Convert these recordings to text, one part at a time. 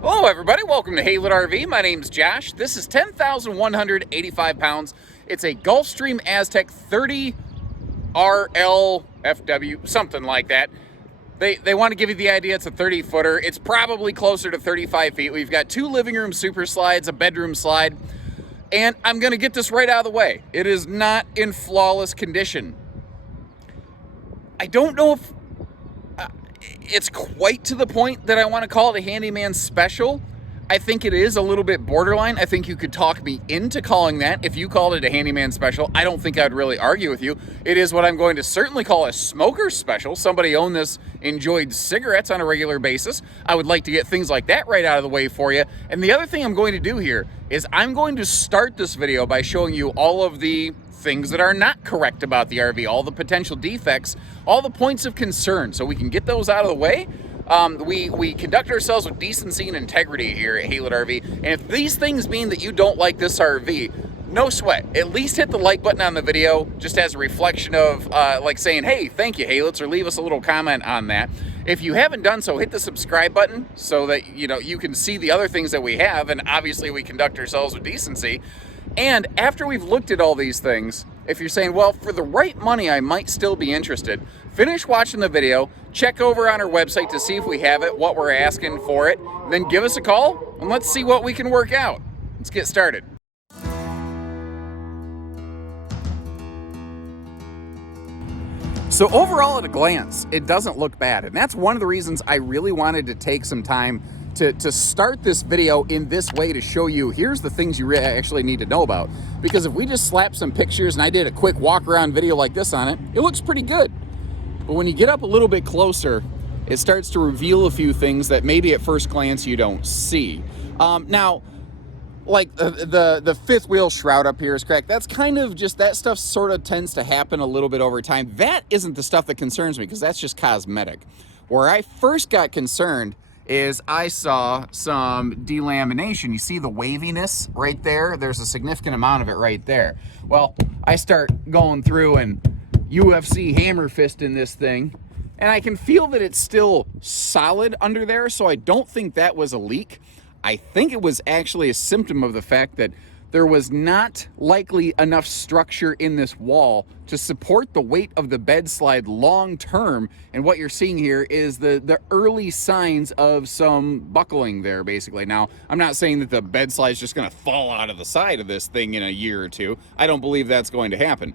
Hello everybody, welcome to Haylet RV. My name's Josh. This is 10,185 pounds. It's a Gulf Stream Aztec 30 RLFW, something like that. They want to give you the idea it's a 30-footer. It's probably closer to 35 feet. We've got two living room super slides, a bedroom slide, and I'm going to get this right out of the way. It is not in flawless condition. I don't know if it's quite to the point that I want to call it a handyman special. I think it is a little bit borderline. I think you could talk me into calling that. If you called it a handyman special, I don't think I'd really argue with you. It is what I'm going to certainly call a smoker special. Somebody owned this, enjoyed cigarettes on a regular basis. I would like to get things like that right out of the way for you. And the other thing I'm going to do here is I'm going to start this video by showing you all of the things that are not correct about the RV, all the potential defects, all the points of concern, so we can get those out of the way. We conduct ourselves with decency and integrity here at Haylet RV, and if these things mean that you don't like this RV, no sweat. At least hit the like button on the video, just as a reflection of like saying, hey, thank you, Haylets, or leave us a little comment on that. If you haven't done so, hit the subscribe button so that you can see the other things that we have, and obviously we conduct ourselves with decency. And after we've looked at all these things, if you're saying, well, for the right money, I might still be interested, finish watching the video, check over on our website to see if we have it, what we're asking for it, then give us a call, and let's see what we can work out. Let's get started. So overall, at a glance, it doesn't look bad. And that's one of the reasons I really wanted to take some time to start this video in this way, to show you here's the things you actually need to know about. Because if we just slap some pictures and I did a quick walk around video like this on it, it looks pretty good. But when you get up a little bit closer, it starts to reveal a few things that maybe at first glance you don't see. Now, like the fifth wheel shroud up here is cracked. That's kind of just, that stuff sort of tends to happen a little bit over time. That isn't the stuff that concerns me, because that's just cosmetic. Where I first got concerned is I saw some delamination. You see the waviness right there? There's a significant amount of it right there. Well, I start going through and UFC hammer fisting this thing, and I can feel that it's still solid under there, so I don't think that was a leak. I think it was actually a symptom of the fact that there was not likely enough structure in this wall to support the weight of the bed slide long term. And what you're seeing here is the early signs of some buckling there, basically. Now, I'm not saying that the bed slide is just going to fall out of the side of this thing in a year or two. I don't believe that's going to happen.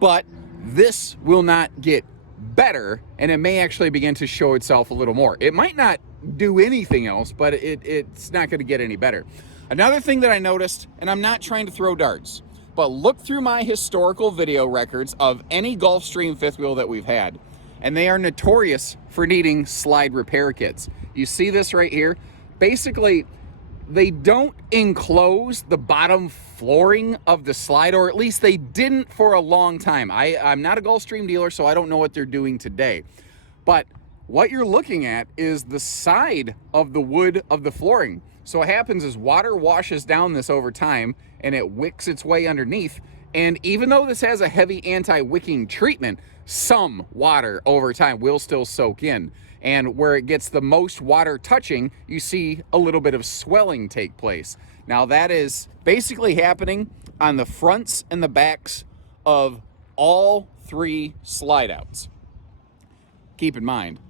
But this will not get better, and it may actually begin to show itself a little more. It might not do anything else, but it's not going to get any better. Another thing that I noticed, and I'm not trying to throw darts, but look through my historical video records of any Gulfstream fifth wheel that we've had, and they are notorious for needing slide repair kits. You see this right here? Basically, they don't enclose the bottom flooring of the slide, or at least they didn't for a long time. I'm not a Gulfstream dealer, so I don't know what they're doing today. But what you're looking at is the side of the wood of the flooring. So what happens is water washes down this over time, and it wicks its way underneath. And even though this has a heavy anti-wicking treatment, some water over time will still soak in. And where it gets the most water touching, you see a little bit of swelling take place. Now that is basically happening on the fronts and the backs of all three slide outs. Keep in mind,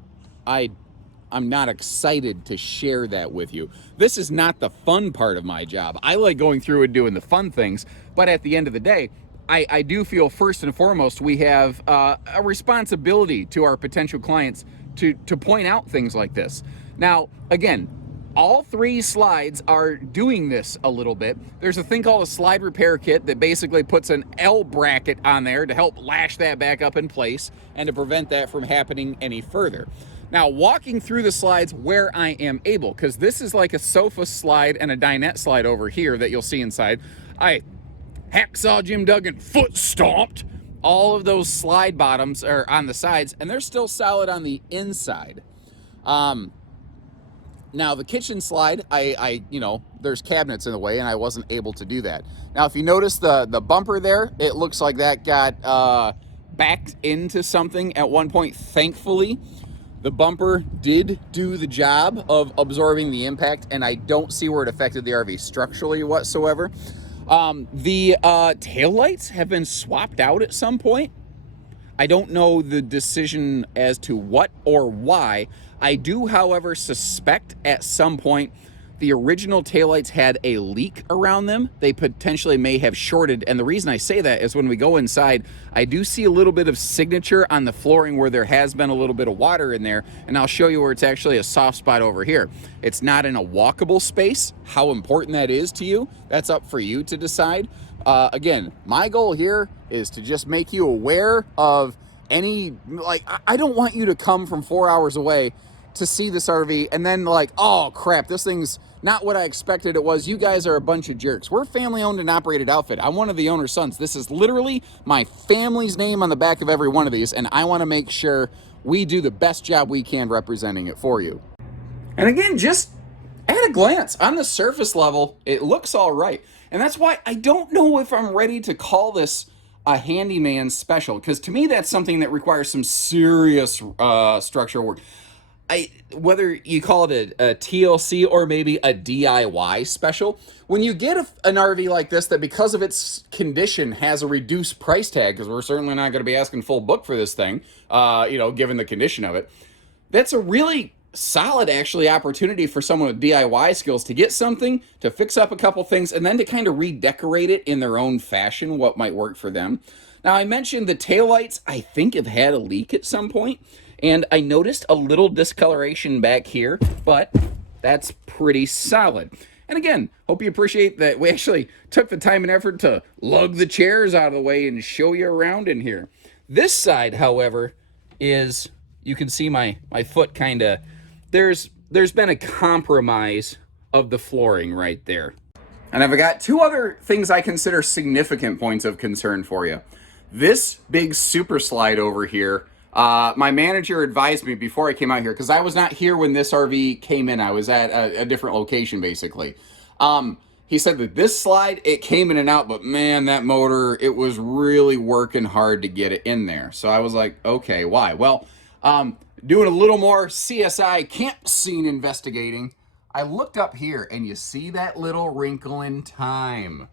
I'm not excited to share that with you. This is not the fun part of my job. I like going through and doing the fun things, but at the end of the day, I do feel first and foremost we have a responsibility to our potential clients to point out things like this. Now, again, all three slides are doing this a little bit. There's a thing called a slide repair kit that basically puts an L bracket on there to help lash that back up in place and to prevent that from happening any further. Now, walking through the slides where I am able, because this is like a sofa slide and a dinette slide over here that you'll see inside. I hacksaw Jim Duggan foot stomped all of those slide bottoms are on the sides, and they're still solid on the inside. Now the kitchen slide, there's cabinets in the way, and I wasn't able to do that. Now, if you notice the bumper there, it looks like that got backed into something at one point, thankfully. The bumper did do the job of absorbing the impact, and I don't see where it affected the RV structurally whatsoever. The taillights have been swapped out at some point. I don't know the decision as to what or why. I do, however, suspect at some point the original taillights had a leak around them. They potentially may have shorted, and the reason I say that is when we go inside, I do see a little bit of signature on the flooring where there has been a little bit of water in there, and I'll show you where it's actually a soft spot over here. It's not in a walkable space. How important that is to you, that's up for you to decide. Again, my goal here is to just make you aware of any, like, I don't want you to come from 4 hours away to see this RV and then like, oh crap, this thing's not what I expected it was. You guys are a bunch of jerks. We're a family owned and operated outfit. I'm one of the owner's sons. This is literally my family's name on the back of every one of these, and I want to make sure we do the best job we can representing it for you. And again, just at a glance, on the surface level, it looks all right. And that's why I don't know if I'm ready to call this a handyman special, because to me that's something that requires some serious structural work. Whether you call it a TLC or maybe a DIY special, when you get an RV like this that because of its condition has a reduced price tag, because we're certainly not going to be asking full book for this thing, given the condition of it, that's a really solid actually opportunity for someone with DIY skills to get something, to fix up a couple things, and then to kind of redecorate it in their own fashion, what might work for them. Now, I mentioned the taillights, I think, have had a leak at some point. And I noticed a little discoloration back here, but that's pretty solid. And again, hope you appreciate that we actually took the time and effort to lug the chairs out of the way and show you around in here. This side, however, is, you can see my foot kind of, there's been a compromise of the flooring right there. And I've got two other things I consider significant points of concern for you. This big super slide over here, my manager advised me before I came out here, because I was not here when this RV came in. I was at a different location, basically. He said that this slide, it came in and out, but man, that motor, it was really working hard to get it in there. So I was like, okay, why? Well, doing a little more CSI camp scene investigating, I looked up here and you see that little wrinkle in time.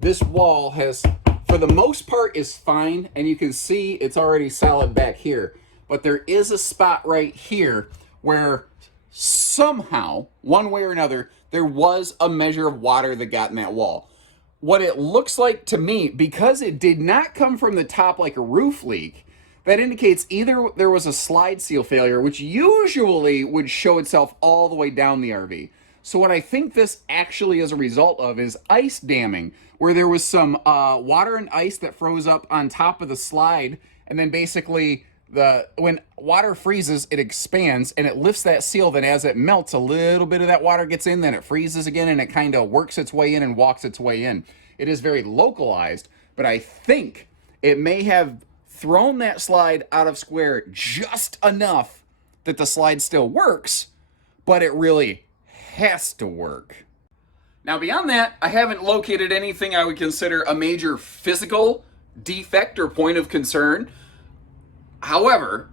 This wall has, for the most part, is fine, and you can see it's already solid back here. But there is a spot right here where somehow, one way or another, there was a measure of water that got in that wall. What it looks like to me, because it did not come from the top like a roof leak, that indicates either there was a slide seal failure, which usually would show itself all the way down the RV. So what I think this actually is a result of is ice damming, where there was some water and ice that froze up on top of the slide, and then basically when water freezes, it expands and it lifts that seal. Then as it melts, a little bit of that water gets in, then it freezes again, and it kind of works its way in and walks its way in. It is very localized, but I think it may have thrown that slide out of square just enough that the slide still works, but it really has to work. Now, beyond that, I haven't located anything I would consider a major physical defect or point of concern. However,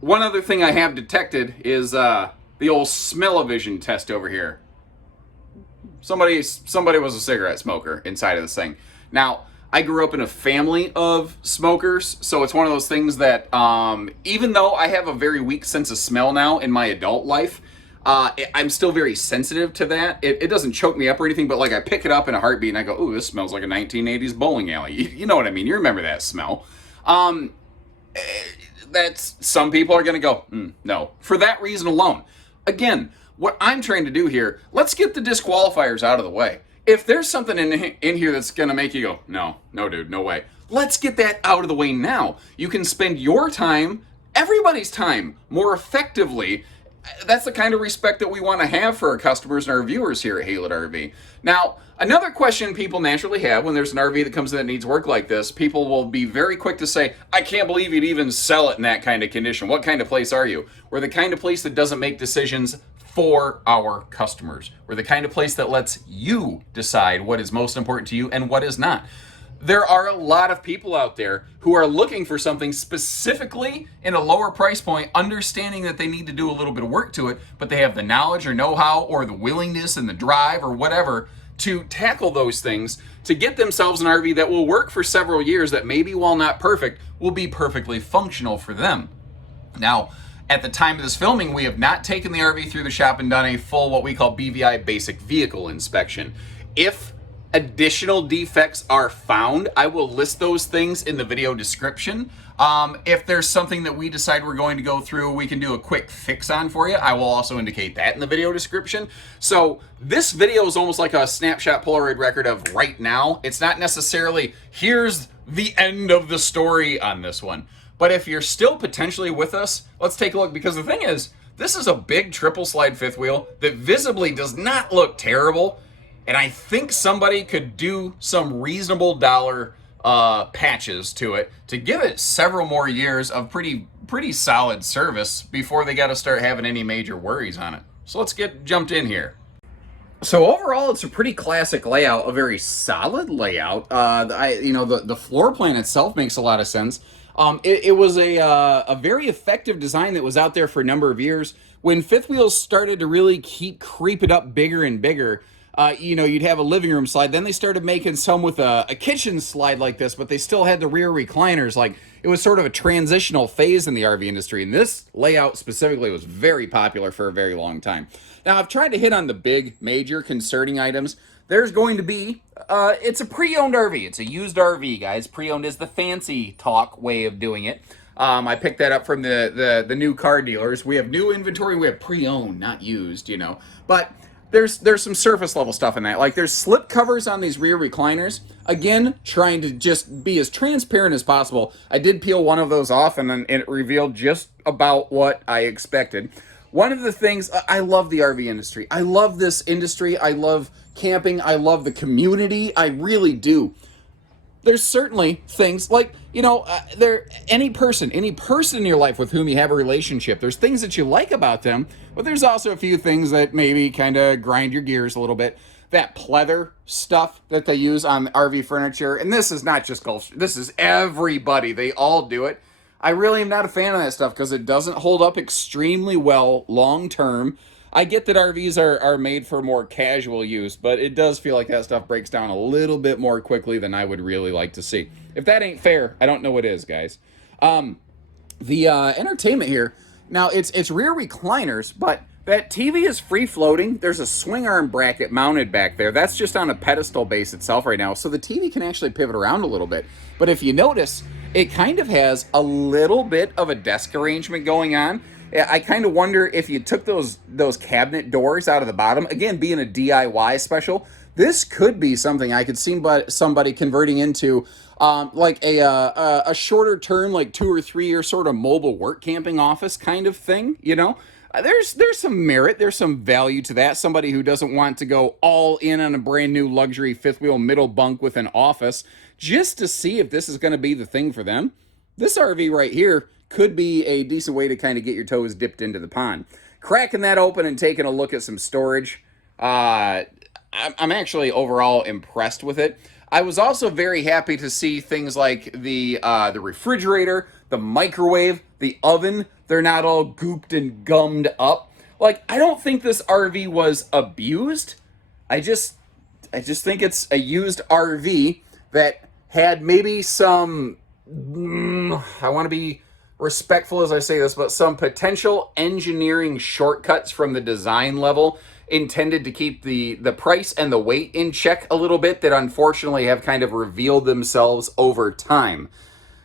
one other thing I have detected is the old smell-o-vision test over here. Somebody was a cigarette smoker inside of this thing. Now, I grew up in a family of smokers, so it's one of those things that even though I have a very weak sense of smell now in my adult life, I'm still very sensitive to that. It doesn't choke me up or anything, but like I pick it up in a heartbeat and I go, ooh, this smells like a 1980s bowling alley. You know what I mean? You remember that smell. That's, some people are going to go, no. For that reason alone. Again, what I'm trying to do here, let's get the disqualifiers out of the way. If there's something in here that's going to make you go, no, dude, no way. Let's get that out of the way now. You can spend your time, everybody's time, more effectively. That's the kind of respect that we want to have for our customers and our viewers here at Haylett RV. Now, another question people naturally have when there's an RV that comes in that needs work like this, people will be very quick to say, I can't believe you'd even sell it in that kind of condition. What kind of place are you? We're the kind of place that doesn't make decisions for our customers. We're the kind of place that lets you decide what is most important to you and what is not. there are a lot of people out there who are looking for something specifically in a lower price point, understanding that they need to do a little bit of work to it, but they have the knowledge or know-how or the willingness and the drive or whatever to tackle those things to get themselves an RV that will work for several years, that maybe, while not perfect, will be perfectly functional for them. Now, at the time of this filming, we have not taken the RV through the shop and done a full, what we call BVI basic vehicle inspection. If additional defects are found, I will list those things in the video description. If there's something that we decide we're going to go through, we can do a quick fix on for you. I will also indicate that in the video description. So this video is almost like a snapshot Polaroid record of right now. It's not necessarily, here's the end of the story on this one. But if you're still potentially with us, let's take a look, because the thing is, this is a big triple slide fifth wheel that visibly does not look terrible. And I think somebody could do some reasonable dollar patches to it to give it several more years of pretty solid service before they got to start having any major worries on it. So let's get jumped in here. So overall, it's a pretty classic layout, a very solid layout. The floor plan itself makes a lot of sense. It was a very effective design that was out there for a number of years. When fifth wheels started to really keep creeping up bigger and bigger, you'd have a living room slide. Then they started making some with a kitchen slide like this, but they still had the rear recliners. Like, it was sort of a transitional phase in the RV industry. And this layout specifically was very popular for a very long time. Now, I've tried to hit on the big, major concerning items. There's going to be, it's a pre-owned RV. It's a used RV, guys. Pre-owned is the fancy talk way of doing it. I picked that up from the new car dealers. We have new inventory. We have pre-owned, not used, But there's some surface level stuff in that. Like, there's slip covers on these rear recliners. Again, trying to just be as transparent as possible. I did peel one of those off, and then it revealed just about what I expected. One of the things, I love the RV industry. I love this industry. I love camping. I love the community. I really do. There's certainly things like, any person in your life with whom you have a relationship, there's things that you like about them, but there's also a few things that maybe kind of grind your gears a little bit. That pleather stuff that they use on RV furniture, and this is not just Gulf Stream, this is everybody. They all do it. I really am not a fan of that stuff because it doesn't hold up extremely well long term. I get that RVs are made for more casual use, but it does feel like that stuff breaks down a little bit more quickly than I would really like to see. If that ain't fair, I don't know what is, guys. The entertainment here, now it's rear recliners, but that TV is free floating. There's a swing arm bracket mounted back there. That's just on a pedestal base itself right now, so the TV can actually pivot around a little bit. But if you notice, it kind of has a little bit of a desk arrangement going on. I kind of wonder if you took those cabinet doors out of the bottom, again, being a DIY special, this could be something I could see somebody converting into like a shorter term, like 2 or 3 year sort of mobile work camping office kind of thing, There's some merit, there's some value to that. Somebody who doesn't want to go all in on a brand new luxury fifth wheel middle bunk with an office just to see if this is going to be the thing for them. This RV right here could be a decent way to kind of get your toes dipped into the pond. Cracking that open and taking a look at some storage, I'm actually overall impressed with it. I was also very happy to see things like the refrigerator, the microwave, the oven. They're not all gooped and gummed up. Like, I don't think this RV was abused. I just think it's a used RV that had maybe some, I want to be respectful as I say this, but some potential engineering shortcuts from the design level intended to keep the price and the weight in check a little bit that unfortunately have kind of revealed themselves over time.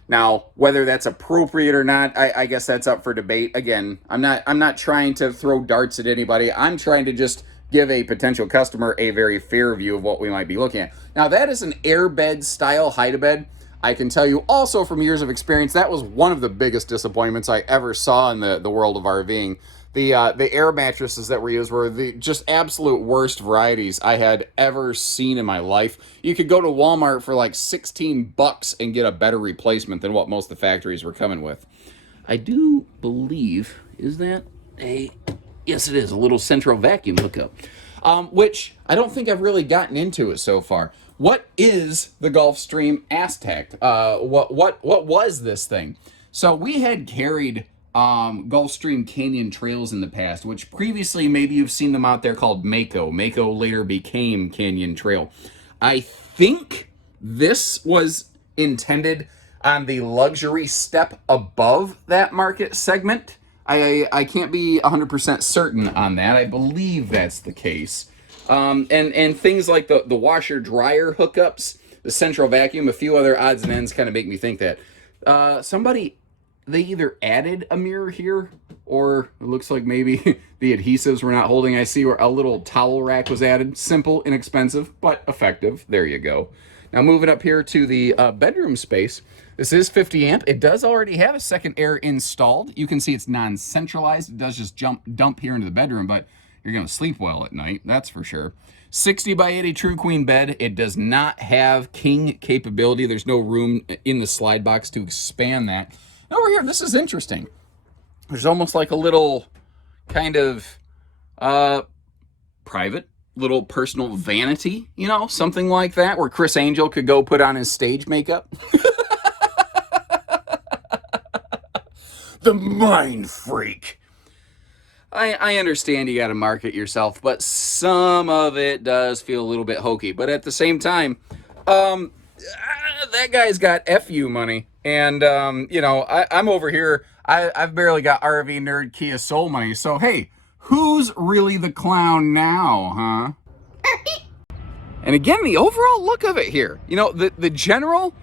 Now, whether that's appropriate or not, I guess that's up for debate. Again, I'm not trying to throw darts at anybody. I'm trying to just give a potential customer a very fair view of what we might be looking at. Now, that is an airbed style hide-a-bed. I can tell you also from years of experience, that was one of the biggest disappointments I ever saw in the world of RVing. The air mattresses that were used were the just absolute worst varieties I had ever seen in my life. You could go to Walmart for like $16 and get a better replacement than what most of the factories were coming with. I do believe, is that a, yes it is, a little central vacuum hookup, which I don't think I've really gotten into it so far. what is the Gulf Stream Aztec? What was this thing? So we had carried Gulf Stream Canyon trails in the past, which previously maybe you've seen them out there called Mako. Mako later became Canyon Trail. I think this was intended on the luxury step above that market segment. I can't be 100% certain on that. I believe that's the case. And things like the washer dryer hookups, the central vacuum, a few other odds and ends kind of make me think that they either added a mirror here, or it looks like maybe the adhesives were not holding. I see where a little towel rack was added. Simple, inexpensive, but effective. There you go. Now moving up here to the bedroom space. This is 50 amp. It does already have a second air installed. You can see it's non-centralized. It does just dump here into the bedroom, but you're going to sleep well at night, that's for sure. 60 by 80 True Queen bed. It does not have king capability. There's no room in the slide box to expand that. And over here, this is interesting. There's almost like a little kind of private, little personal vanity, you know, something like that, where Chris Angel could go put on his stage makeup. The mind freak. I understand you got to market yourself, but some of it does feel a little bit hokey. But at the same time, that guy's got FU money. And, you know, I'm over here. I've barely got RV Nerd Kia Soul money. So, hey, who's really the clown now, huh? And again, the overall look of it here. You know, the general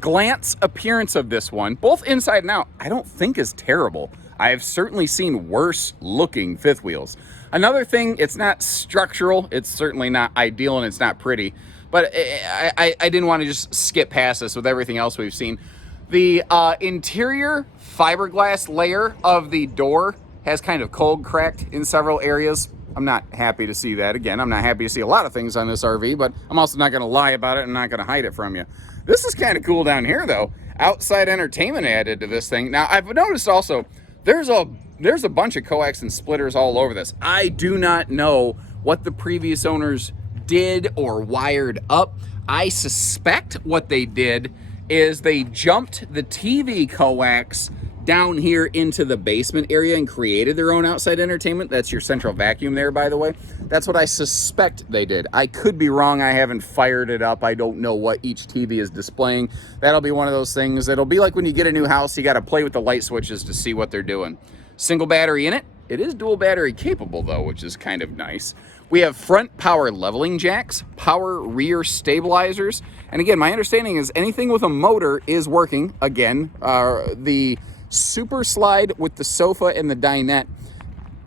glance appearance of this one, both inside and out, I don't think is terrible. I have certainly seen worse looking fifth wheels. Another thing, it's not structural. It's certainly not ideal, and it's not pretty. But I didn't want to just skip past this with everything else we've seen. The interior fiberglass layer of the door has kind of cold cracked in several areas. I'm not happy to see that. Again, I'm not happy to see a lot of things on this RV, but I'm also not going to lie about it and not going to hide it from you. This is kind of cool down here, though. Outside entertainment added to this thing. Now, I've noticed also there's a bunch of coax and splitters all over this. I do not know what the previous owners did or wired up. I suspect what they did is they jumped the TV coax down here into the basement area and created their own outside entertainment. That's your central vacuum there, by the way. That's what I suspect they did. I could be wrong. I haven't fired it up. I don't know what each TV is displaying. That'll be one of those things. It'll be like when you get a new house, you got to play with the light switches to see what they're doing. Single battery in it. It is dual battery capable, though, which is kind of nice. We have front power leveling jacks, power rear stabilizers. And again, my understanding is anything with a motor is working. Again, the Super Slide with the sofa and the dinette,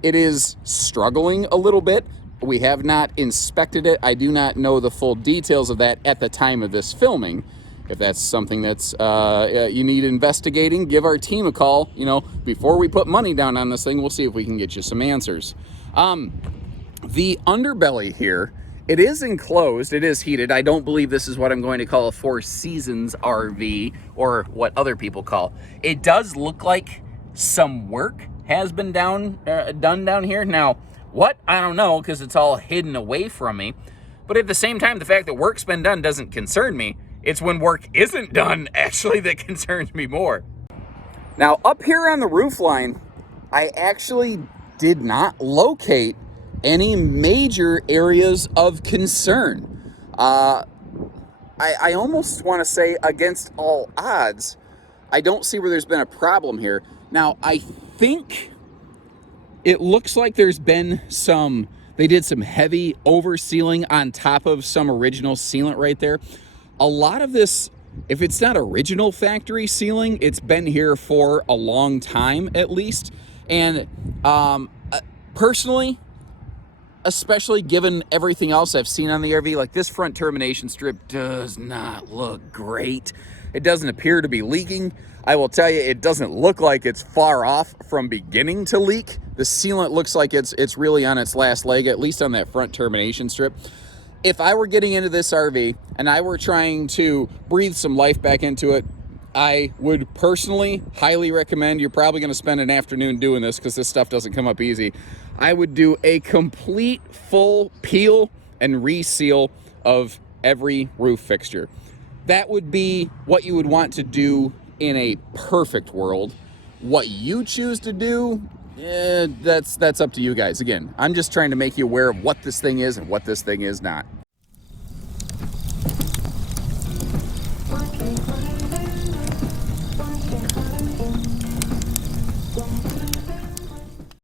it is struggling a little bit. We have not inspected it. I do not know the full details of that at the time of this filming. If that's something that's you need investigating, give our team a call. You know, before we put money down on this thing, we'll see if we can get you some answers. The underbelly here, it is enclosed, it is heated. I don't believe this is what I'm going to call a Four Seasons RV, or what other people call. It does look like some work has been done down here. Now, what? I don't know, because it's all hidden away from me. But at the same time, the fact that work's been done doesn't concern me. It's when work isn't done, actually, that concerns me more. Now, up here on the roof line, I actually did not locate any major areas of concern. I almost want to say, against all odds, I don't see where there's been a problem here. Now, I think it looks like there's been they did some heavy oversealing on top of some original sealant right there. A lot of this, if it's not original factory sealing, it's been here for a long time at least. And personally, especially given everything else I've seen on the RV, like this front termination strip does not look great. It doesn't appear to be leaking. I will tell you, it doesn't look like it's far off from beginning to leak. The sealant looks like it's really on its last leg, at least on that front termination strip. If I were getting into this RV and I were trying to breathe some life back into it, I would personally highly recommend, you're probably going to spend an afternoon doing this because this stuff doesn't come up easy. I would do a complete full peel and reseal of every roof fixture. That would be what you would want to do in a perfect world. What you choose to do, that's up to you guys. Again, I'm just trying to make you aware of what this thing is and what this thing is not.